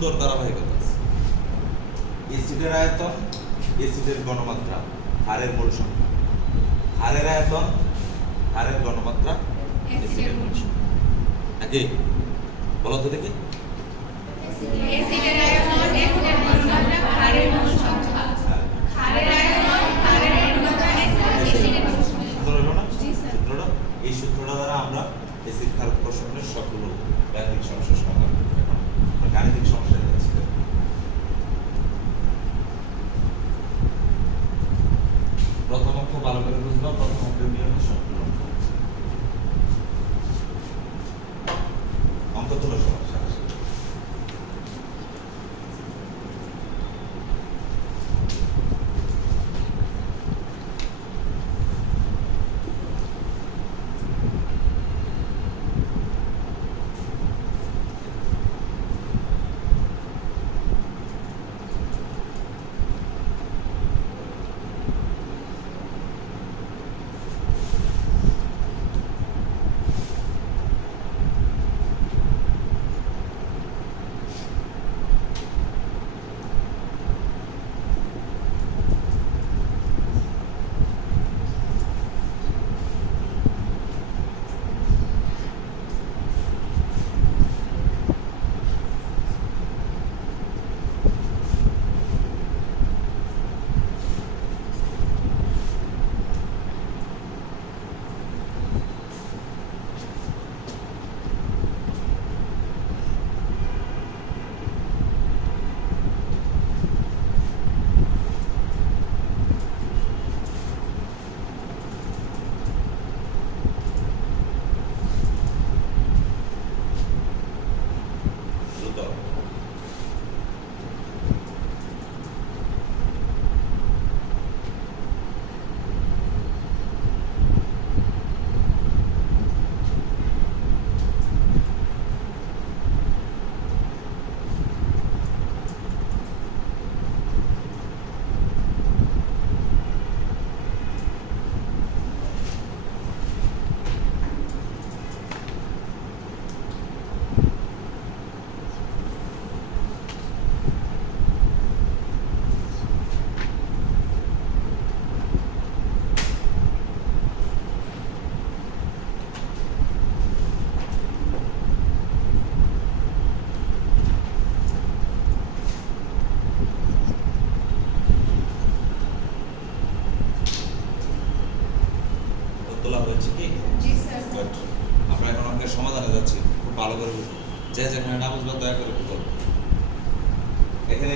সুন্দর ধারাবাহিকতা এসিডের আয়তন এসিডের গণমাত্রা হারের মূল সংখ্যা। হারের আয়তন হারের গণমাত্রা এসিডের মূল সংখ্যা। নাকি বলো তো দেখি। আয়তন মোল সংখ্যা। আয়তন মোল সংখ্যা। সূত্রটা এই সূত্রটা দ্বারা আমরা এসিড ক্ষার প্রসঙ্গের সকল গাণিতিক সমস্যার সমাধান করতে আমরা গাণিতিক সমস্যায় যাচ্ছি প্রথম অঙ্ক ভালো করে বুঝবা প্রথম অঙ্কের নিয়মে সবগুলো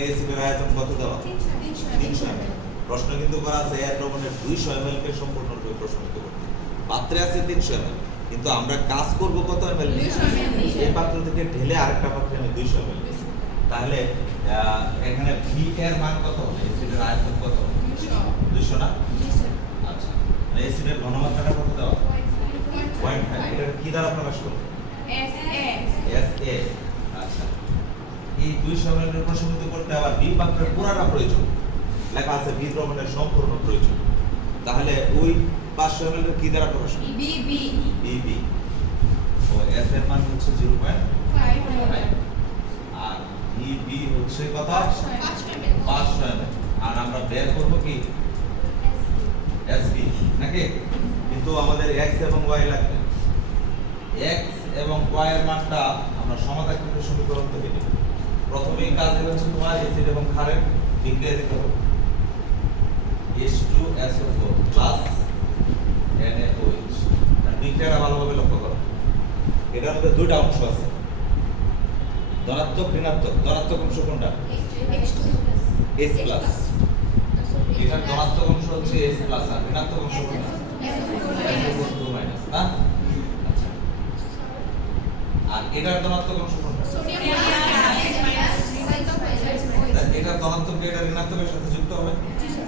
এসিডের আয়তন কত দেওয়া? তিনশো এমএল প্রশ্ন কিন্তু করা আছে এক রকমের দুইশো এমএল কে সম্পূর্ণরূপে প্রশ্নিত করতে পাত্রে আছে তিনশো এমএল। কিন্তু আমরা কাজ করব কত 200 ml এই পাত্র থেকে ঢেলে আরেকটা পাত্রে আমি দুইশো এমএল তাহলে আহ, এখানে ভি এর মান কত? এসিডের আয়তন কত? দুইশো। না? আচ্ছা মানে এসিডের ঘনমাত্রাটা কত দেওয়া? Point five. এটা কি দ্বারা প্রকাশ করব? এস এ আচ্ছা। এই দুই সময়ের প্রশমিত করতে আবার বি পাত্রের পুরাটা প্রয়োজন। লেখা আছে বি দ্রবণের সম্পূর্ণ প্রয়োজন। তাহলে ওই পাঁচশো এমএল কি দ্বারা প্রকাশ বি বি বি বি ও এস এর মান হচ্ছে জিরো পয়েন্ট ফাইভ ফাইভ। আর ই বি হচ্ছে কত? পাঁচশো এমএল আর আমরা বের করব কি? S B. নাকি? কিন্তু আমাদের এক্স এবং ওয়াই লাগবে। এক্স এবং ওয়াই এর মানটা আমরা সমাধান সমীকরণ থেকে নিব প্রথমেই কাজ হচ্ছে তোমার এসিড এবং ক্ষারের বিক্রিয়া দিতে হবে। H2SO4 প্লাস NaOH আর বিক্রিয়াটা ভালোভাবে লক্ষ্য করো। এটার মধ্যে দুইটা অংশ আছে। ধনাত্মক, ঋণাত্মক, ধনাত্মক অংশ কোনটা? S প্লাস এটার ধনাত্মক অংশ হচ্ছে S প্লাস আর ঋণাত্মক অংশ কোনটা? SO2 মাইনাস না? আচ্ছা। আর এটার ধনাত্মক অংশ কোনটা? এটা ধনাত্মক এটা ঋণাত্মকের সাথে যুক্ত হবে।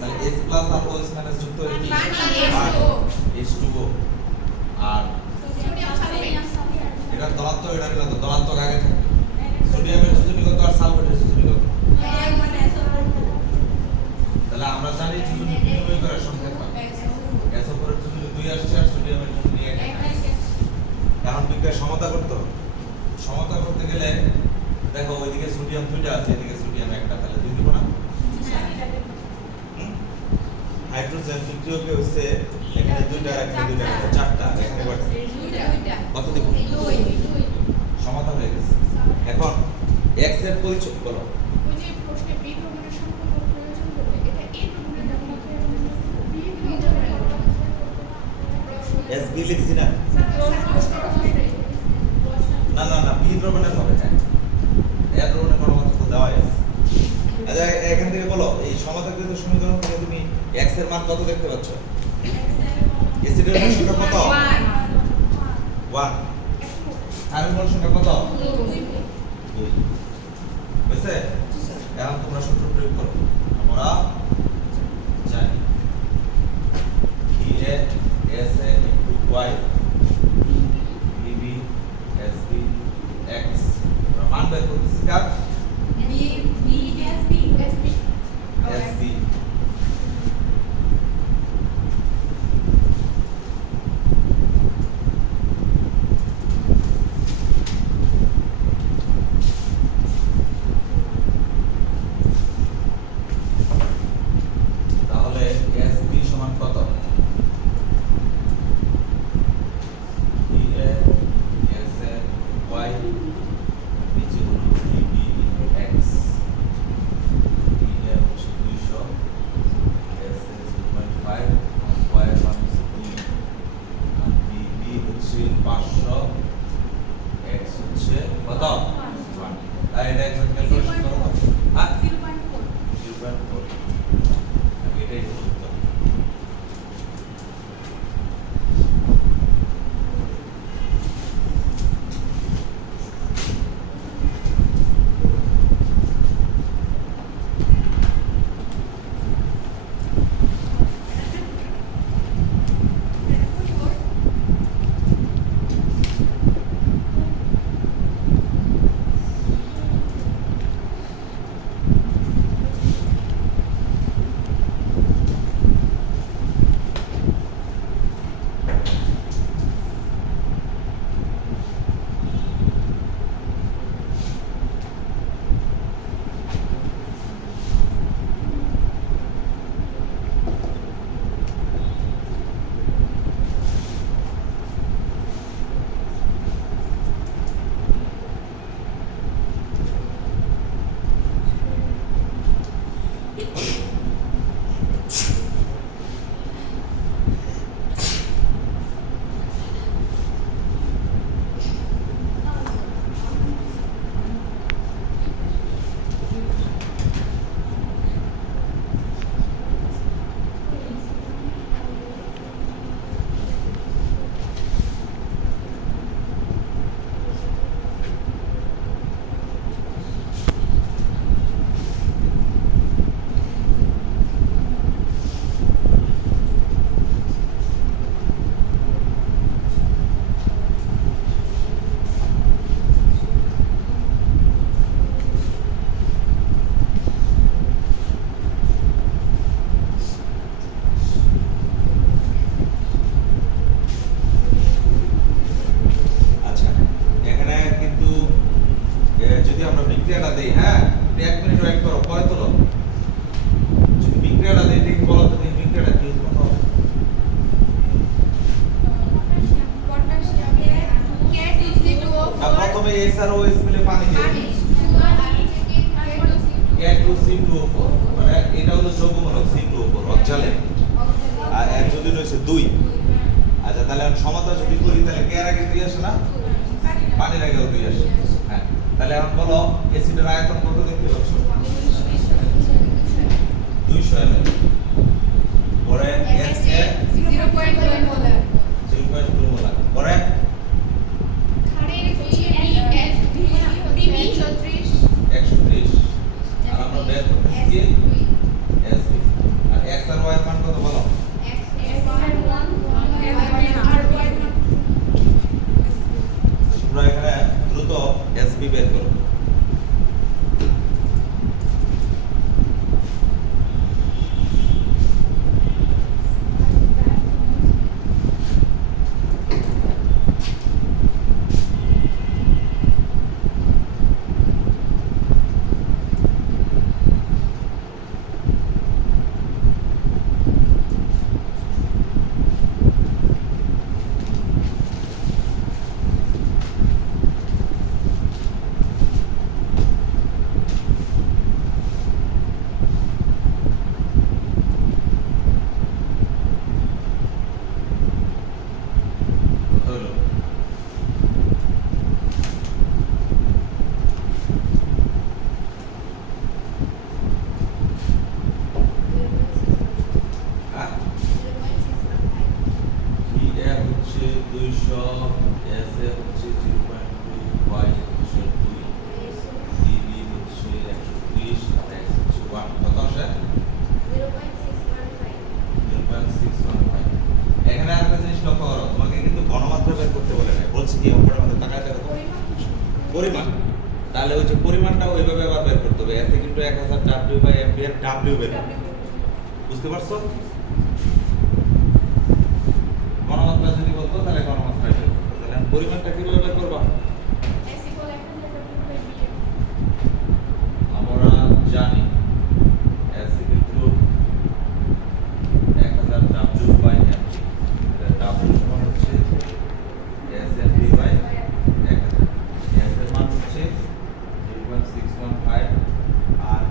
তাহলে S প্লাস আর OS মাইনাস যুক্ত হয়ে কি পানি, পানি। H2O H2O আর এটা ধনাত্মক এটা ঋণাত্মক ধনাত্মক আগে থাকে। সোডিয়ামের যোজনীগত আর সালফেটের যোজনীগত তাহলে আমরা জানি যোজনী বিনিময় করার সংখ্যা কয় গ্যাসোফোরের যোজনী দুই আসছে আর সোডিয়ামের যোজনী এক আসছে। কারণ বিক্রিয়া সমতা করতে হবে। সমতা করতে গেলে দেখো ওইদিকে সোডিয়াম দুইটা আছে এদিকে সোডিয়াম একটা তাহলে দুই দিব না হুম? তৃতীয়কে হচ্ছে এখানে দুইটা দুইটা চারটা এখানে? কত সমাধান হয়ে গেছে। এখন এক্সের পরিচয় বলো। এস বি লিখছি না? না না না বি দ্রবণের হবে। হ্যাঁ এ দ্রবণের কোনো কথা আছে। আচ্ছা এখান থেকে বলো, এই সমাধানকৃত সমীকরণ থেকে তুমি এক্সের মান কত দেখতে পাচ্ছ? অ্যাসিডের মোল সংখ্যা কত? ওয়ান কার্বন মোল সংখ্যা কত? দুই। বুঝছে? এখন তোমরা সূত্র প্রয়োগ করো। আমরা জানি A into Y B B S B X আমরা মান বের করতেছি কার? এস বি মিলে পানি দিয়ে কে টু সি টু মানে এটা হলো যৌগমূলক সি টু আর এক যদি রয়েছে দুই। আচ্ছা তাহলে যদি করি তাহলে কে আগে দুই আসে না? পানির আগেও দুই আসে। হ্যাঁ তাহলে এখন বলো অ্যাসিডের আয়তন কত দেখতে পাচ্ছ? দুইশো এম এল পরে এস এ জিরো পয়েন্ট পরিমাণটা কীভাবে